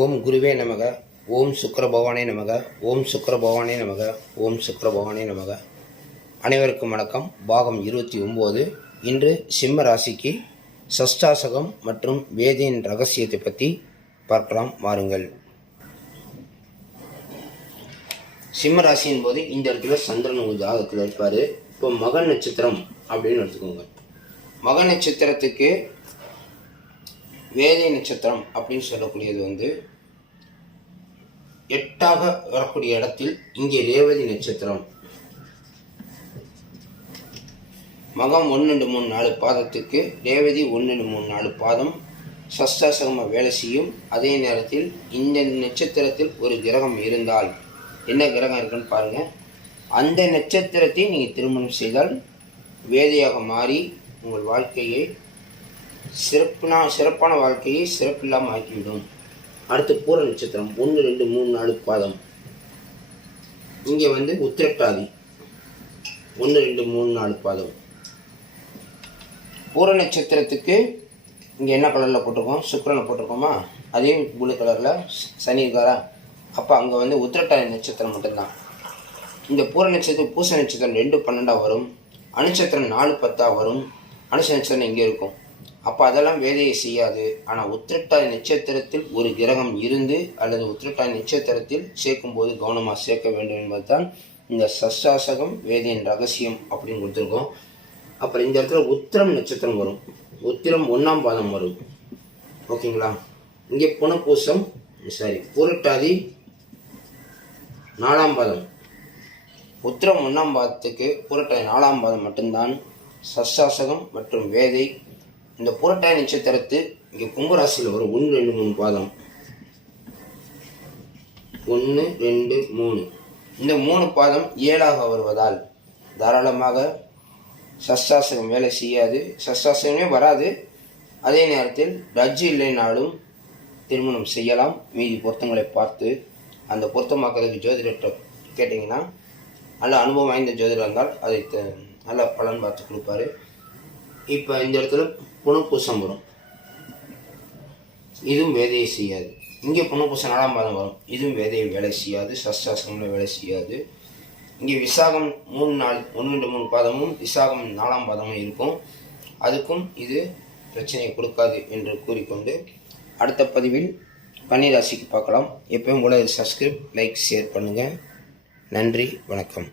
ஓம் குருவே நமக. ஓம் சுக்கிர பகவானே நமக. ஓம் சுக்கிர பகவானே நமக. ஓம் சுக்கிர பகவானே நமக. அனைவருக்கும் வணக்கம். பாகம் 29. இன்று சிம்ம ராசிக்கு சஷ்டாசகம் மற்றும் வேதியின் ரகசியத்தை பற்றி பார்க்கலாம் வாருங்கள். சிம்ம ராசியின் போது இந்த இடத்துல சந்திரன் ஒரு ஜாதகத்தில் இருப்பார். இப்போ மக நட்சத்திரம் அப்படின்னு எடுத்துக்கோங்க. மக நட்சத்திரத்துக்கு வேதை நட்சத்திரம் அப்படின்னு சொல்லக்கூடியது 8ஆக வரக்கூடிய இடத்தில் இங்கே ரேவதி நட்சத்திரம் மகம் 1 2 3 4 பாதத்துக்கு ரேவதி 1 2 3 4 பாதம் சஷ்டாசகமாக வேலை செய்யும். அதே நேரத்தில் இந்த நட்சத்திரத்தில் ஒரு கிரகம் இருந்தால் என்ன கிரகம் இருக்குன்னு பாருங்கள். அந்த நட்சத்திரத்தை நீங்கள் திருமணம் செய்தால் வேதையாக மாறி உங்கள் வாழ்க்கையை சிறப்பான வாழ்க்கையை சிறப்பில்லாமல் ஆக்கிவிடும். அடுத்து பூர நட்சத்திரம் 1 2 3 4 பாதம் இங்கே உத்திரட்டாதி 1 2 3 4 பாதம். பூர நட்சத்திரத்துக்கு இங்கே என்ன கலரில் போட்டிருக்கோம்? சுக்கிரனை போட்டிருக்கோமா? அதே ப்ளூ கலரில் சனி இருக்காரா? அப்போ அங்கே உத்திரட்டாதி நட்சத்திரம் மட்டும்தான். இந்த பூர நட்சத்திரம் பூச நட்சத்திரம் 2 12 வரும். அனுநட்சத்திரம் 4 10 வரும். அனுச நட்சத்திரம் இங்கே இருக்கும். அப்போ அதெல்லாம் வேலையை செய்யாது. ஆனால் உத்திரட்டாதி நட்சத்திரத்தில் ஒரு கிரகம் இருந்து அல்லது உத்திரட்டாதி நட்சத்திரத்தில் சேர்க்கும்போது கவனமாக சேர்க்க வேண்டும் என்பது தான் இந்த சஷ்டாசகம் வேதியின் ரகசியம் அப்படின்னு கொடுத்துருக்கோம். அப்புறம் இந்த இடத்துல உத்திரம் நட்சத்திரம் வரும். உத்திரம் 1ஆம் பாதம் வரும். ஓகேங்களா? இங்கே புனப்பூசம் புரட்டாதி 4ஆம் பாதம். உத்திரம் 1ஆம் பாதத்துக்கு புரட்டாதி 4ஆம் பாதம் மட்டும்தான் சஷ்டாசகம் மற்றும் வேதை. இந்த புரட்டாதி நட்சத்திரத்து இங்கே கும்பராசியில் வரும் 1 2 3 பாதம் 1 2 3. இந்த 3 பாதம் 7ஆக வருவதால் தாராளமாக சஷ்டாசகம் வேலை செய்யாது. சஷ்டாசகமே வராது. அதே நேரத்தில் ரஜ்ஜு இல்லைனாலும் திருமணம் செய்யலாம். மீதி பொருத்தங்களை பார்த்து அந்த பொருத்தமாக்கிறதுக்கு ஜோதிடத்தை கேட்டிங்கன்னா நல்ல அனுபவம் வாய்ந்த ஜோதிடர் இருந்தால் அதை நல்ல பலன் பார்த்து கொடுப்பாரு. இப்போ இந்த இடத்துல புனப்பூசம் வரும். இதுவும் வேதையை செய்யாது. இங்கே புனப்பூசம் 4ஆம் பாதம் வரும். இதுவும் வேதையை வேலை செய்யாது. சஷ்டாசகமில் வேலை செய்யாது. இங்கே விசாகம் 3 4 1 2 3 பாதமும் விசாகம் 4ஆம் பாதமும் இருக்கும். அதுக்கும் இது பிரச்சனையை கொடுக்காது என்று கூறிக்கொண்டு அடுத்த பதிவில் கன்னிராசிக்கு பார்க்கலாம். எப்பவும் போல சப்ஸ்கிரைப் லைக் ஷேர் பண்ணுங்கள். நன்றி, வணக்கம்.